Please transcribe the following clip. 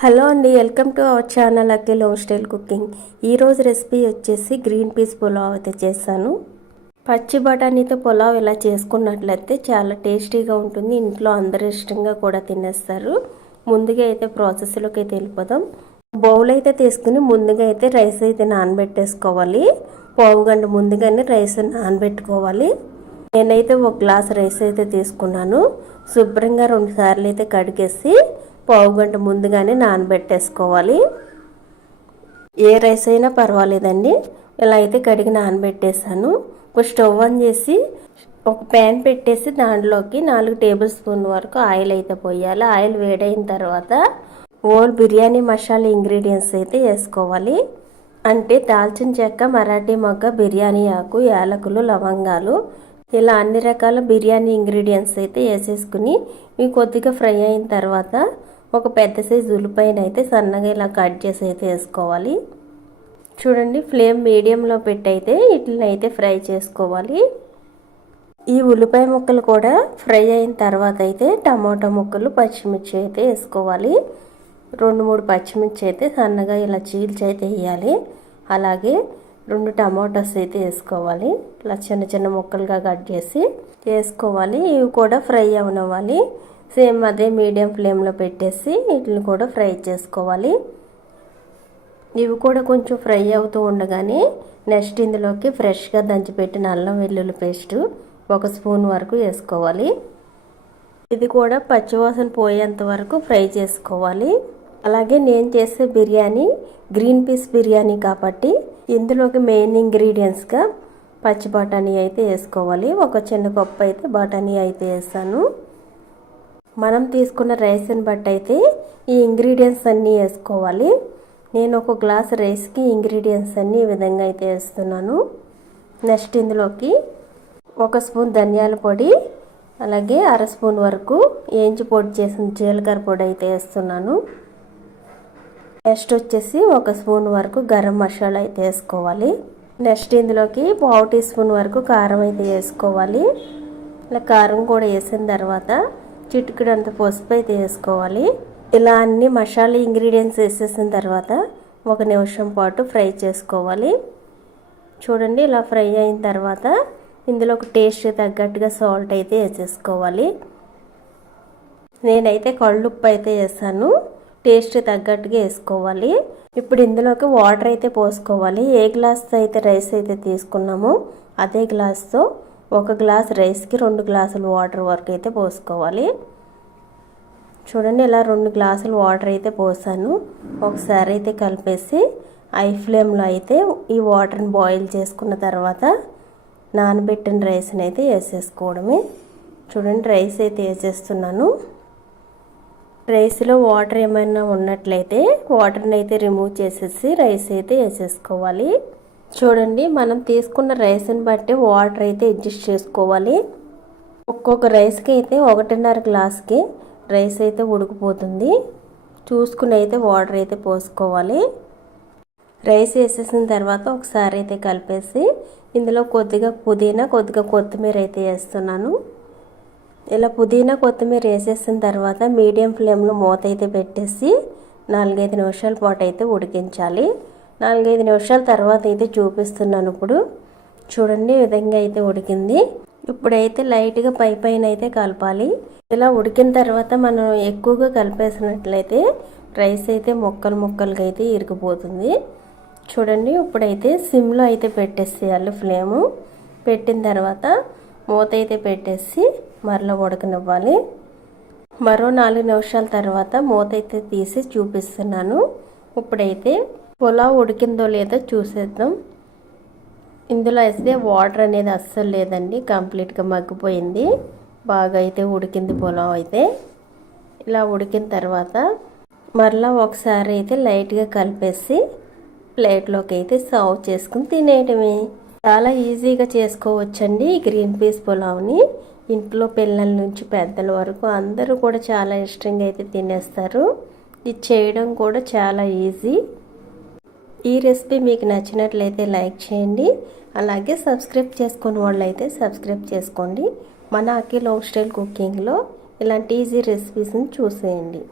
Hello అండి welcome to our channel Akhil home style cooking. ఈరోజు recipe వచ్చేసి green peas pulao అయితే చేశాను. పచ్చి బఠానీతో పులావ్ ఇలా చేసుకున్నట్లయితే చాలా టేస్టీగా ఉంటుంది. ఇంట్లో అందరు ఇష్టంగా కూడా తినేస్తారు. ముందుగా అయితే ప్రాసెస్లోకి అయితే వెళ్ళిపోదాం. బౌల్ అయితే తీసుకుని ముందుగా అయితే రైస్ అయితే నానబెట్టేసుకోవాలి. పావు గంట ముందుగానే రైస్ నానబెట్టుకోవాలి. నేనైతే ఒక గ్లాస్ రైస్ అయితే తీసుకున్నాను. శుభ్రంగా రెండు సార్లు అయితే కడిగేసి పావు గంట ముందుగానే నానబెట్టేసుకోవాలి. ఏ రైస్ అయినా పర్వాలేదండి. ఇలా అయితే కడిగి నానబెట్టేసాను ఒక స్టవ్ ఆన్ చేసి ఒక ప్యాన్ పెట్టేసి దాంట్లోకి నాలుగు టేబుల్ స్పూన్ వరకు ఆయిల్ అయితే పోయాలి. ఆయిల్ వేడైన తర్వాత ఓల్ బిర్యానీ మసాలా ఇంగ్రీడియంట్స్ అయితే వేసుకోవాలి. అంటే దాల్చిన చెక్క మరాఠీ మొగ్గ బిర్యానీ ఆకు యాలకులు లవంగాలు ఇలా అన్ని రకాల బిర్యానీ ఇంగ్రీడియంట్స్ అయితే వేసేసుకుని ఇవి కొద్దిగా ఫ్రై అయిన తర్వాత ఒక పెద్ద సైజు ఉల్లిపాయను అయితే సన్నగా ఇలా కట్ చేసి అయితే వేసుకోవాలి. చూడండి ఫ్లేమ్ మీడియంలో పెట్టి అయితే వీటిని అయితే ఫ్రై చేసుకోవాలి. ఈ ఉల్లిపాయ ముక్కలు కూడా ఫ్రై అయిన తర్వాత అయితే టమాటా ముక్కలు పచ్చిమిర్చి అయితే వేసుకోవాలి. రెండు మూడు పచ్చిమిర్చి అయితే సన్నగా ఇలా చీల్చి అయితే వేయాలి. అలాగే రెండు టమాటోస్ అయితే వేసుకోవాలి. ఇలా చిన్న చిన్న ముక్కలుగా కట్ చేసి వేసుకోవాలి. ఇవి కూడా ఫ్రై అవనివ్వాలి. సేమ్ అదే మీడియం ఫ్లేమ్లో పెట్టేసి వీటిని కూడా ఫ్రై చేసుకోవాలి. ఇవి కూడా కొంచెం ఫ్రై అవుతూ ఉండగానే నెక్స్ట్ ఇందులోకి ఫ్రెష్గా దంచిపెట్టిన అల్లం వెల్లుల్లి పేస్ట్ ఒక స్పూన్ వరకు వేసుకోవాలి. ఇది కూడా పచ్చివాసన పోయేంత వరకు ఫ్రై చేసుకోవాలి. అలాగే నేను చేసే బిర్యానీ గ్రీన్ పీస్ బిర్యానీ కాబట్టి ఇందులోకి మెయిన్ ఇంగ్రీడియంట్స్గా పచ్చి బఠానీ అయితే వేసుకోవాలి. ఒక చిన్న కప్పు అయితే బఠానీ అయితే వేసాను. మనం తీసుకున్న రైస్ని బట్టి అయితే ఈ ఇంగ్రీడియంట్స్ అన్నీ వేసుకోవాలి. నేను ఒక గ్లాస్ రైస్కి ఇంగ్రీడియంట్స్ అన్నీ ఈ విధంగా అయితే వేస్తున్నాను. నెక్స్ట్ ఇందులోకి ఒక స్పూన్ ధనియాల పొడి అలాగే అర స్పూన్ వరకు ఏంచి పొడి చేసిన జీలకర్ర పొడి అయితే వేస్తున్నాను. నెక్స్ట్ వచ్చేసి ఒక స్పూన్ వరకు గరం మసాలా అయితే వేసుకోవాలి. నెక్స్ట్ ఇందులోకి పావు టీ స్పూన్ వరకు కారం అయితే వేసుకోవాలి. ఇలా కారం కూడా వేసిన తర్వాత చిటికెడు అంత పసుపు అయితే వేసుకోవాలి. ఇలా అన్ని మసాలా ఇంగ్రీడియంట్స్ వేసేసిన తర్వాత ఒక నిమిషం పాటు ఫ్రై చేసుకోవాలి. చూడండి ఇలా ఫ్రై అయిన తర్వాత ఇందులో ఒక టేస్ట్ తగ్గట్టుగా సాల్ట్ అయితే వేసేసుకోవాలి. నేనైతే కళ్ళుప్పు అయితే వేసాను. టేస్ట్ తగ్గట్టుగా వేసుకోవాలి. ఇప్పుడు ఇందులోకి వాటర్ అయితే పోసుకోవాలి. ఏ గ్లాస్తో అయితే రైస్ అయితే తీసుకున్నామో అదే గ్లాస్తో ఒక గ్లాస్ రైస్కి రెండు గ్లాసులు వాటర్ వరకు అయితే పోసుకోవాలి. చూడండి ఇలా రెండు గ్లాసులు వాటర్ అయితే పోసాను. ఒకసారి అయితే కలిపేసి ఐ ఫ్లేమ్లో అయితే ఈ వాటర్ని బాయిల్ చేసుకున్న తర్వాత నానబెట్టిన రైస్ని అయితే వేసేసుకోవడమే. చూడండి రైస్ అయితే వేసేస్తున్నాను. రైస్లో వాటర్ ఏమైనా ఉన్నట్లయితే వాటర్ని అయితే రిమూవ్ చేసేసి రైస్ అయితే వేసేసుకోవాలి. చూడండి మనం తీసుకున్న రైస్ని బట్టి వాటర్ అయితే అడ్జస్ట్ చేసుకోవాలి. ఒక్కొక్క రైస్కి అయితే ఒకటిన్నర గ్లాస్కి రైస్ అయితే ఉడికిపోతుంది. చూసుకుని అయితే వాటర్ అయితే పోసుకోవాలి. రైస్ వేసేసిన తర్వాత ఒకసారి అయితే కలిపేసి ఇందులో కొద్దిగా పుదీనా కొద్దిగా కొత్తిమీర అయితే వేస్తున్నాను. ఇలా పుదీనా కొత్తిమీర వేసేసిన తర్వాత మీడియం ఫ్లేమ్లో మూత అయితే పెట్టేసి నాలుగైదు నిమిషాల పాటు అయితే ఉడికించాలి. నాలుగైదు నిమిషాల తర్వాత అయితే చూపిస్తున్నాను ఇప్పుడు. చూడండి ఈ విధంగా అయితే ఉడికింది. ఇప్పుడైతే లైట్గా పై పైన అయితే కలపాలి. ఇలా ఉడికిన తర్వాత మనం ఎక్కువగా కలిపేసినట్లయితే రైస్ అయితే మొక్కలు మొక్కలుగా అయితే ఇరిగిపోతుంది. చూడండి ఇప్పుడైతే సిమ్లో అయితే పెట్టేసేయాలి ఫ్లేము. పెట్టిన తర్వాత మూత అయితే పెట్టేసి మరలా ఉడకనివ్వాలి. మరో నాలుగు నిమిషాల తర్వాత మూత అయితే తీసి చూపిస్తున్నాను. ఇప్పుడైతే పులావ్ ఉడికిందో లేదో చూసేద్దాం. ఇందులో అయితే వాటర్ అనేది అస్సలు లేదండి కంప్లీట్గా మగ్గిపోయింది. బాగా అయితే ఉడికింది పులావ్ అయితే. ఇలా ఉడికిన తర్వాత మరలా ఒకసారి అయితే లైట్గా కలిపేసి ప్లేట్లోకి అయితే సర్వ్ చేసుకుని తినేయటమే చాలా ఈజీగా చేసుకోవచ్చండి గ్రీన్ పీస్ పులావ్ని. ఇంట్లో పిల్లల నుంచి పెద్దల వరకు అందరూ కూడా చాలా ఇష్టంగా అయితే తినేస్తారు. ఇది చేయడం కూడా చాలా ఈజీ. ఈ రెసిపీ మీకు నచ్చినట్లయితే లైక్ చేయండి. అలాగే సబ్స్క్రైబ్ చేసుకుని వాళ్ళైతే సబ్స్క్రైబ్ చేసుకోండి. మన అఖిల్ హోమ్ స్టైల్ కుకింగ్లో ఇలాంటి ఈజీ రెసిపీస్ని చూసేయండి.